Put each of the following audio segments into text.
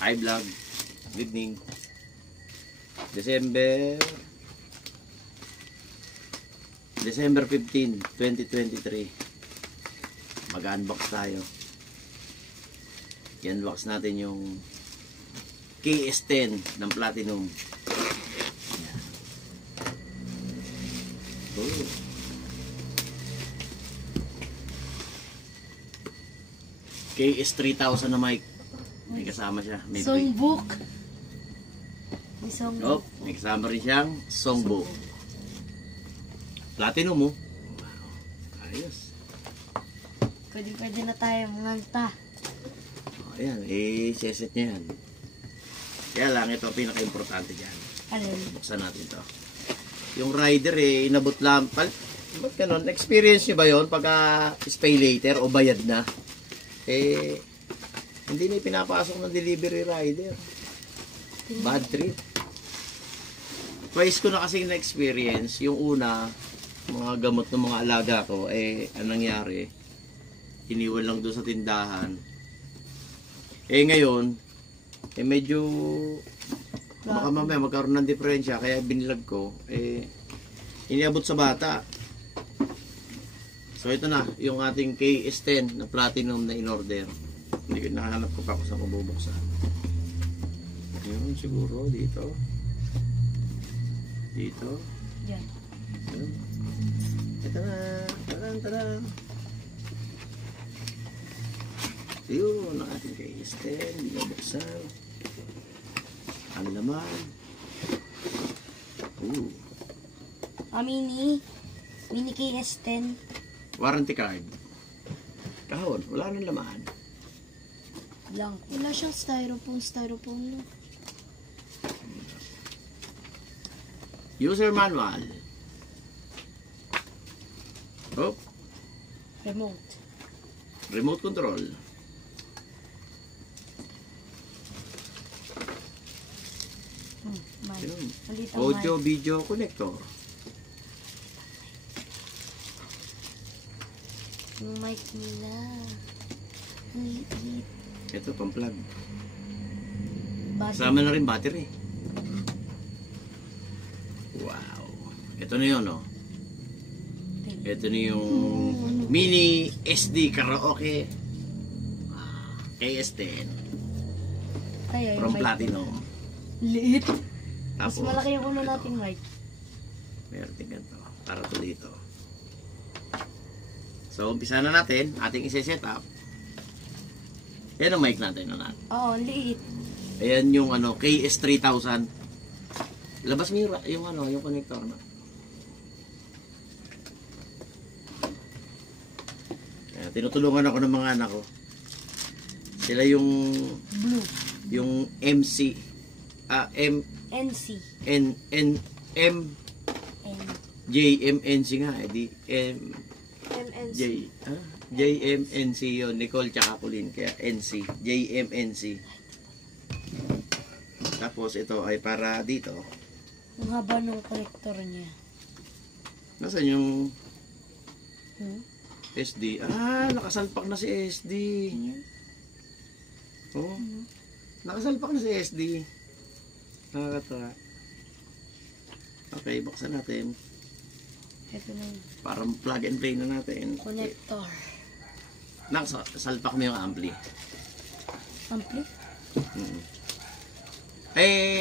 Hi vlog. Good evening. December 15, 2023. Mag-unbox tayo. I-unbox natin yung KS10 ng Platinum. Oh. KS3000 na mic. May kasama siya. May songbook. May songbook. Oh, may kasama rin siyang songbook. Platinum mo. Wow. Ayos. Pwede na tayo manganta. Oh, ayan, i-set niya yan. Kaya lang, ito ang pinaka-importante dyan. Alin? Buksan natin to. Yung rider inabot lang. Ba't ganun? Experience nyo ba yun pagka pay later o bayad na? Hindi na pinapasok ng delivery rider. Bad trip. Twice ko na kasi na-experience. Yung una, mga gamot ng mga alaga ko, anong nangyari? Iniwan lang doon sa tindahan. Ngayon, medyo baka mamaya magkaroon ng diferensya, kaya binilag ko, iniabot sa bata. So ito na, yung ating KS10 na Platinum na in-order. Hindi ko nahanap ko pa kung saan ko bubuksan. Ayun, siguro dito. Dito. Yan. Ayun. Ito na. Taran. Ayun, ang ating KS10. Binubuksan. Ang laman. Mini KS10. Warranty card. Kahon, wala nang laman. Lang. Wala siyang styrofoam. User manual. Oh, remote control. Audio video connector. Yung mic nila. Ito pang plug. Battery. Kasama na rin battery. Wow. Ito na yun, oh. Ito na yung mini SD karaoke KS10 from Platinum. Liit. Tapos, mas malaki yung ulo nating mic. meron din ganito. Para to dito. So, umpisa na natin. Ating isi-set up. Yan ang mic natin. Oo, liit. Ayan yung KS3000. Labas mo yung yung connector na. Ayan, tinutulungan ako ng mga anak ko. Sila yung blue. Yung MC. NC. JMNC nga. MNC. JMNC yun. Nicole tsaka Pauline. Kaya NC. JMNC. Tapos ito ay para dito. Ang haba ng connector niya. Nasaan yung SD? Nakasalpak na si SD. Oh. Nakasalpak na si SD. Nakakatawa. Okay, buksan natin. Ito na yun. Parang plug and play na natin. Connector. Nakasalpak mo yung ampli. Ampli?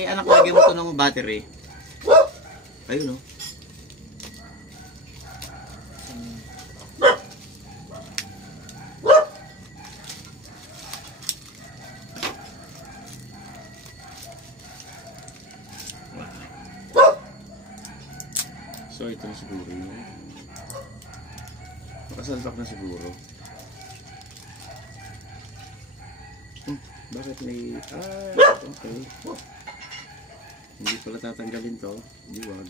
Anak, lagyan mo ito ng battery. Ayun, oh. So, ito na siguro yun. Nakasalpak na siguro. Bakit may... okay. Hindi pala tatanggalin to. Hindi, wag.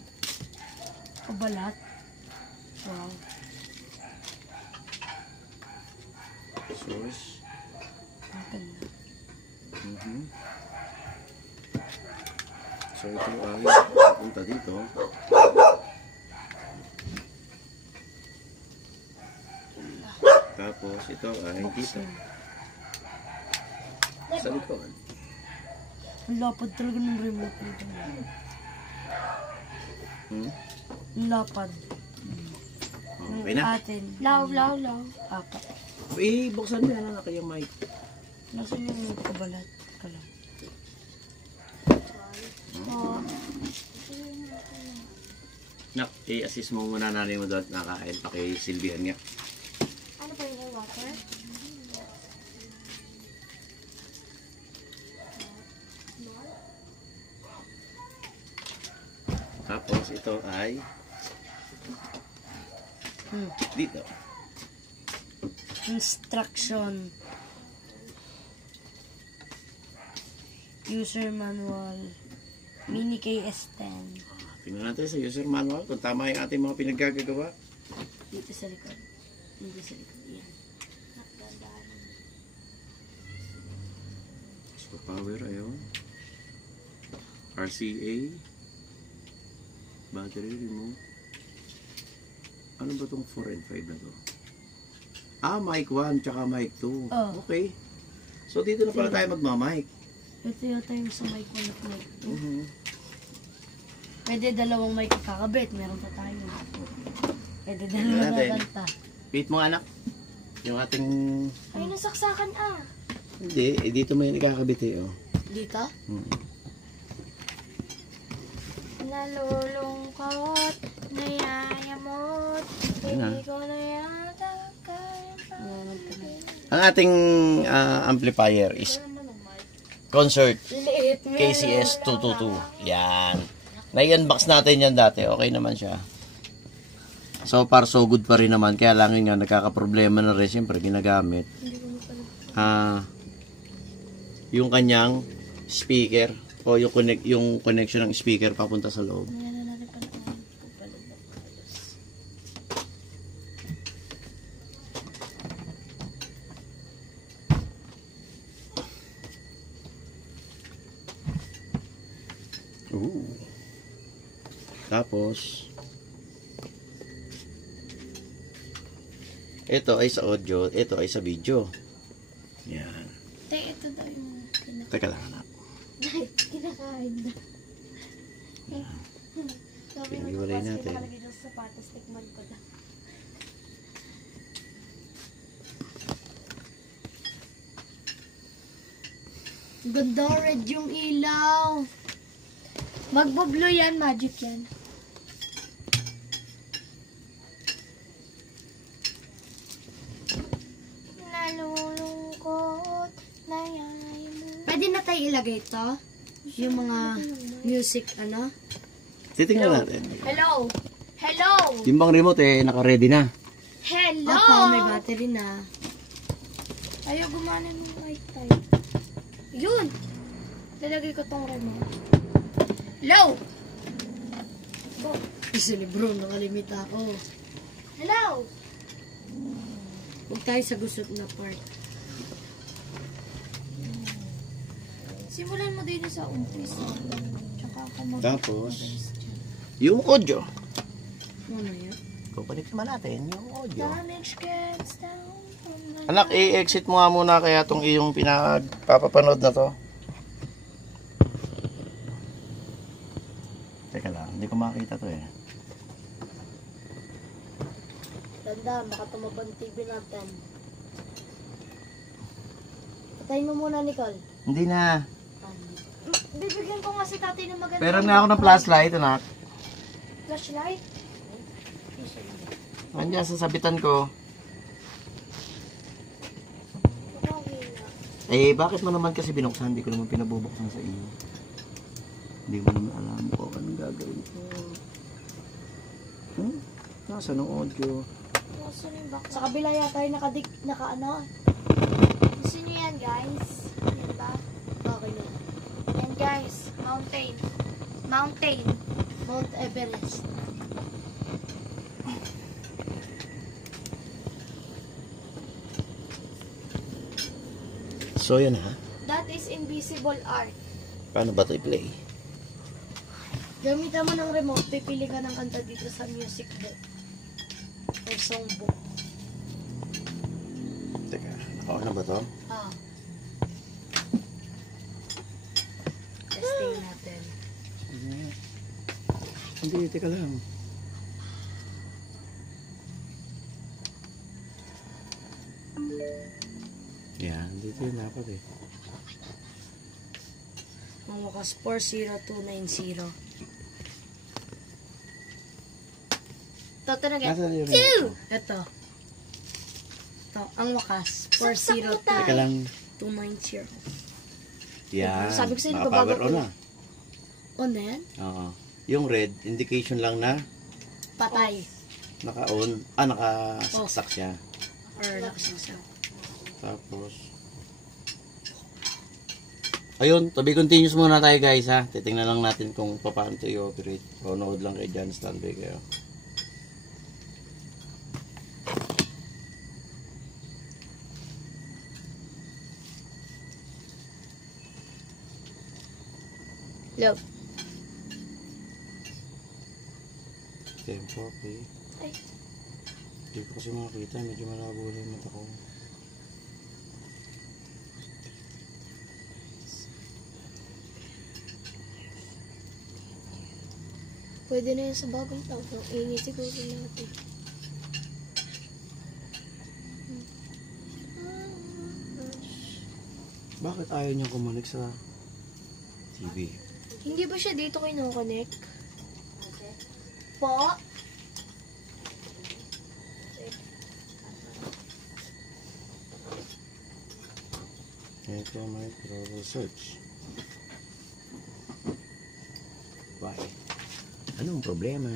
Kabalat. Wow. Source. Maganda. So, ito ay punta dito. Tapos ito ay dito. Sa likod. Ang lapad talaga ng remote nito. Ang lapad. Okay na. Atin. Law. Apat. Buksan mo na lang yung mic. Nasaan yung kabalat? Kalam. Nak, i-assist mo muna nanay mo doon at nakain. Pakisilbihan nga. Ano pa yung water? Tapos ito ay dito. Instruction. User manual. Mini KS10. Tingnan natin sa user manual kung tama yung ating mga pinaggagawa. Dito sa likod. Dito sa likod. Yan. Super power, ayun. RCA. Battery remote. Ano ba itong 4 and 5 na to? Mic 1 tsaka mic 2. Oh. Okay. So dito na pala tayo magmamic. Ito yata yung sa mic 1 at mic 2. Pwede dalawang mic kakabit. Meron pa tayo. Pwede dalawang natin. kanta. Beat mo anak. Yung ating... Ay, nasaksakan Hindi, dito mo yung ikakabit eh. Oh. Dito? Nalulungkot, nayayamot, Ayun na. hindi ko na yata kaya pa. Ang ating amplifier is Concert Liit mo. KCS 222. Yan. Nai-unbox natin yan dati. Okay naman siya. So far so good pa rin naman. Kaya lang yun nga, nagkakaproblema na rin. Siyempre, ginagamit. Yung kanyang speaker o yung connection ng speaker papunta sa loob. Tapos ito ay sa audio, ito ay sa video. Yan. Ito daw yung Teka lang anak. kinakain na. Sabi mo, Iwalay tapos natin. nakalagay daw sa sapatos, tikman ko na. Ganda, red yung ilaw. Magboblo yan, magic yan. Nalulungkot, nayayamot. Pwede na tayo ilagay ito? Yung mga music, ano? Titingnan natin. Hello? Hello? Yung bang remote eh, naka-ready na. Hello? Opo, may battery na. Ayaw gumana ng wifi. Yun! Lalagay ko tong remote. Hello? Go. Isa ni bro, nakalimita ako. Hello? Huwag tayo sa gusot na part. Simulan mo din sa umpisa. Tsaka ako mag- Tapos, yung audio. Ano yan? Kukunik naman natin yung audio. Damage gets down from the... Anak, i-exit mo nga muna kaya itong iyong pinapapanood na to. Teka lang, hindi ko makita to eh. Tanda, baka tumabang TV natin. Patayin mo muna, Nicole. Hindi na. Bibigyan ko nga si tatay ng maganda. Pero nga ako ng flashlight, anak. Flashlight? Nandiyan sa sabitan ko. Eh, bakit mo naman kasi binuksan? Hindi ko naman pinabubuksan sa iyo. Hindi mo naman alam kung anong gagawin ko. Nasaan ang audio? Sa kabila yata yung naka-ano. Gusto nyo yan, guys? Yan ba? Okay na. Yan, guys. Mountain. Mountain. Mount Everest. So, yan ha. That is invisible art. Paano ba ito i-play? Gamitan mo ng remote, pipili ka ng kanta dito sa music book. Or songbook. Teka, naka-on na ba ito? Ah. setting natin. Hindi, teka lang. Yan, dito yun dapat eh. Ang wakas 40290. Ito talaga. Nasaan yung Ito. Ito, ang wakas Teka lang. 40290. Yan. Sabi ko sa'yo, Naka-power nagbabago on ko. na. On na yan? Oo. Yung red, indication lang na Patay. naka-on. Nakasaksak siya. Or nakasasa. Tapos, ayun, to be continuous muna tayo guys ha. Titingnan lang natin kung paano ito i-operate. O nood lang kayo dyan, standby kayo. Love. Tempo, okay. Ay. Hindi ko kasi makakita, medyo malabo lang yung mata ko. Pwede na yan sa bagong taon. Ang ingay siguro natin. Bakit ayaw niyang kumunik sa TV? Hindi ba siya dito kino-connect? Po? Ito micro research. Why? Anong problema?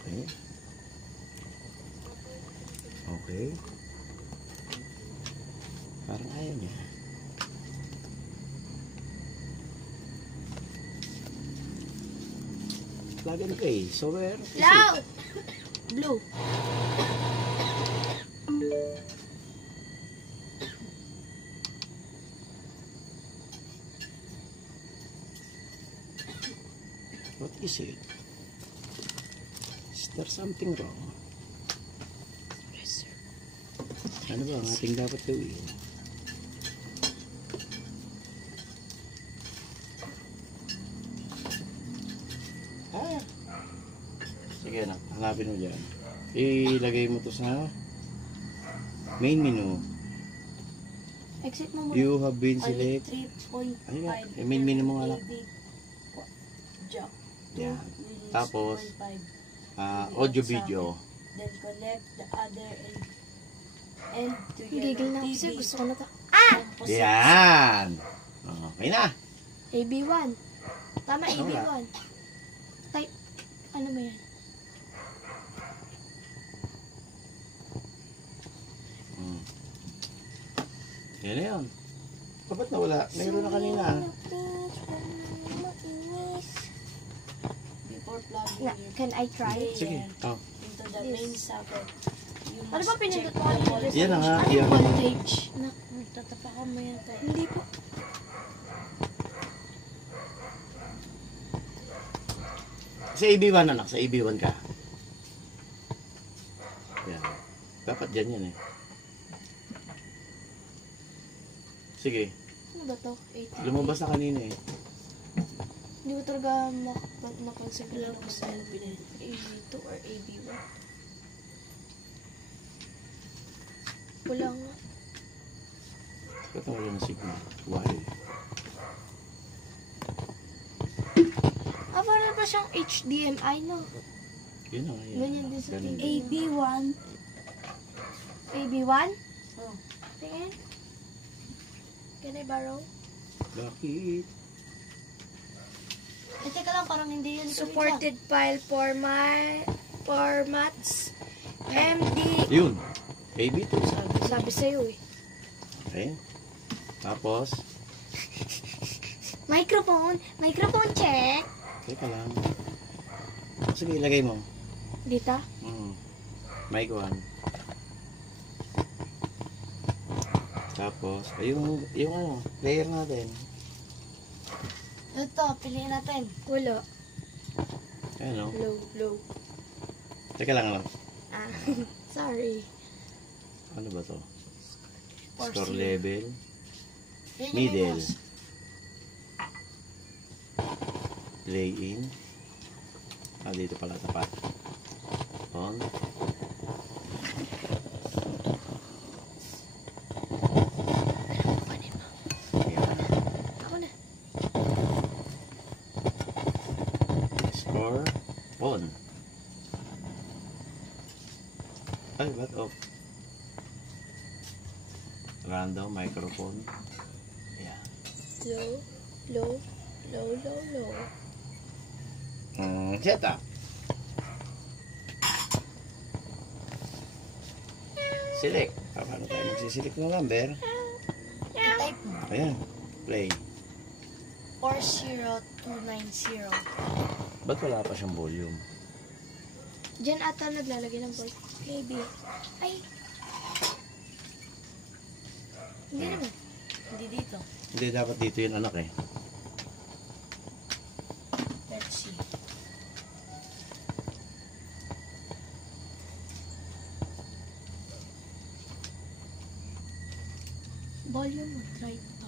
Okay. Okay. Parang ayaw niya. Lagyan ka eh. So where? Loud! Blue. What is it? Is there something wrong? Ano ba ang ating dapat gawin? Ah! Sige na, hanapin mo dyan. Ilagay mo to sa main menu. Exit mo muna. You have been select. 3.5. Ayun nga, main menu mo nga lang. Jack. Yan. Tapos, 2.5. audio video. Then connect the other end to your Gigil na ako TV. kasi gusto ko na ta. Tapos, Yan! Okay na. AB1. Tama, Ano AB1. Type. Ano ba yan? Yan na yun. Ba't nawala? Mayroon na kanina. before plugging Na, it can I try? Sige. Oh. into the main socket, you Ano must ba pinindot check mo the kanina? voltage. Yan na nga. Ano Yan. yung voltage? Na, nagtatapakan mo yata. Hindi po. Sa AB1 anak, sa AB1 ka. Yan. Dapat dyan yan eh. Sige. Ano ba to? 80. Lumabas na kanina eh. Hindi ko talaga mapansin ko Wala lang ko kung sa saan pinili. AB2 or AB1. Wala nga. Ba't wala na signal? Why? Ah, parang ba siyang HDMI, no? Yun na nga yan. Ganyan din sa Ganun TV. din. AB1. AB1? Oh. Tingin. Can I borrow? Bakit? Eh, teka lang, parang hindi yun. Supported file formats. MD. Yun. AB2. Sabi sa'yo eh. Okay. Tapos, Microphone. Microphone check. teka lang. Sige, ilagay mo. Dito? Mic 1. Tapos, yung ano, player natin. Ito, piliin natin. Wala. Ano? Low. Teka lang lang. Ah, sorry. Ano ba to? Or Score zero. level. Yan yung Middle. boss. Play in. Dito pala tapat. On. Ayan. Ako na. Score. On. Ay, what off? Random microphone. Yeah. Low, low, low, low, low. Set up. Select. Paano tayo magsiselect ng number? I-type mo. Ayan. Play. 40290. Ba't wala pa siyang volume? Diyan ata naglalagay ng voice. Maybe. Ay. Hindi naman. Hindi dito. Hindi, dapat dito yung anak eh. Let's see. Volume mo. Try to.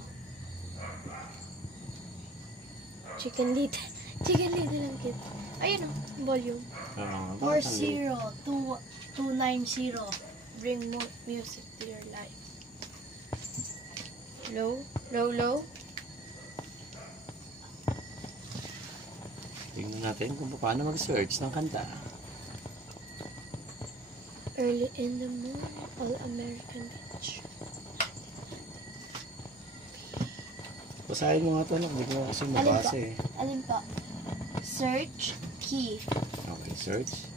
Chicken little. Chicken little lang kid. Ayun o. Volume. 40290. Bring more music to your life. Low, low, low. Tingnan natin kung paano mag-search ng kanta. Early in the morning, all American beach. Basahin mo nga ito, anak. Hindi ko kasi mabasa eh. Alin pa? Search key. Okay, search.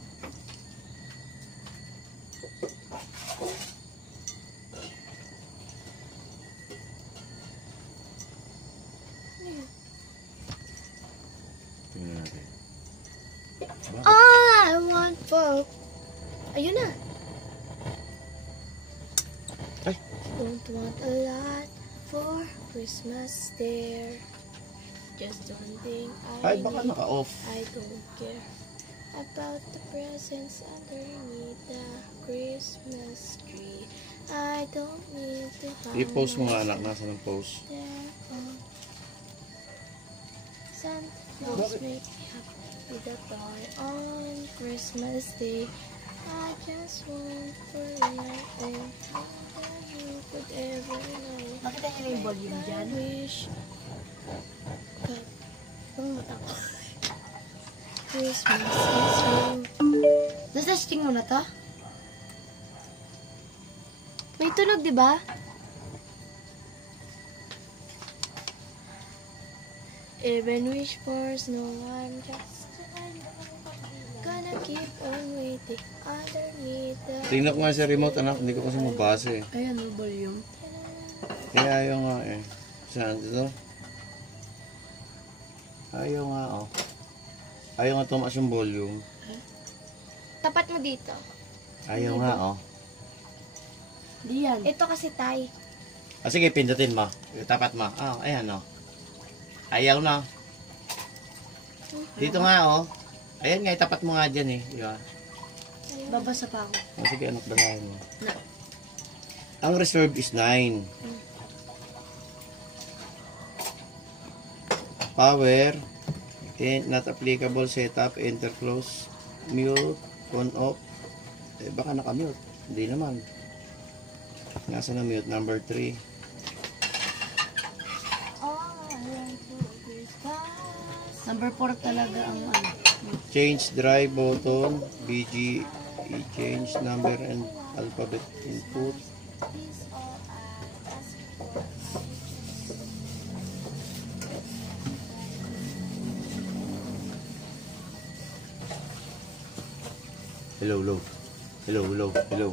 Tingnan natin. Bakit? All I want for... Ayun na. Ay! Don't want a lot for Christmas there. Just one thing Ay, I baka need. naka-off. I don't care about the presents underneath the Christmas tree. I don't need to hang I-post mo nga, myself anak. Nasa ng post. there on Santa Claus Bakit? make me happy with a toy on Christmas Day. I just want for my own that you could ever know. Nakita niyo na yung volume I dyan? wish God, ang mata ko. Christmas is real. Nasa-sting mo na to? May tunog, di ba? Even wish for snow, I'm just gonna keep on waiting underneath the... Tingnan ko nga sa remote, anak. Hindi ko kasi mabasa eh. Ayan o, volume. Kaya ayaw nga eh. Saan ito? Ayaw nga oh. Ayaw nga tumaas yung volume. Tapat mo dito. Ayaw nga oh. Di yan. Ito kasi tay. Sige, pindutin mo. Tapat mo. Ayan oh. Ayaw na. Dito nga oh. Ayan nga, itapat mo nga dyan eh. Di ba? Babasa pa ako. Sige, anak, basahin mo. Na. Ang reserve is 9. Power. Not applicable setup. Enter close. Mute. On off. Baka naka-mute. Hindi naman. Nasa na mute. Number 3. Number 4 talaga ang ano. Change drive button. BG. Change number and alphabet input. Hello, hello. Hello, hello, hello.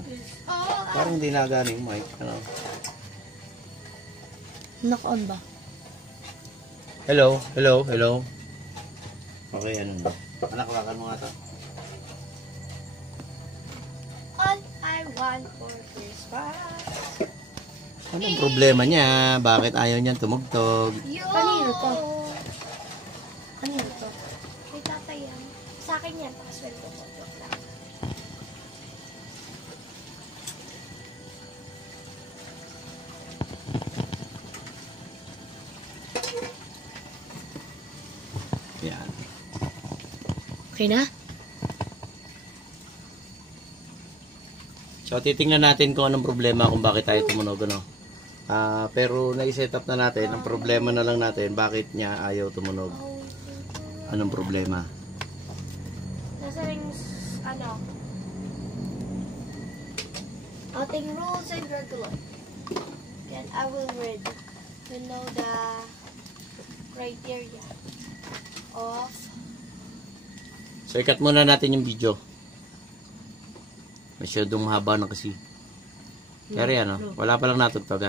Parang hindi nagana yung mic. Ano? Knock-on ba? Hello, hello, hello. Okay, ano na. Anak, lakan mo nga ito. All I want for Christmas. Anong problema niya? Bakit ayaw niyan tumugtog? Kanino to? Kanino to? May tatay yan. Sa akin yan. Password ko po. Joke lang. Okay na? So, titingnan natin kung anong problema kung bakit tayo tumunog, ano. Pero nai-set up na natin. Ang problema na lang natin, bakit niya ayaw tumunog. Anong problema? Nasa rings, ano? Ating rules and regulations. Then I will read to know the criteria of So, ikat muna natin yung video. Masyadong mahaba na kasi. Pero yan, wala pa lang natugtog,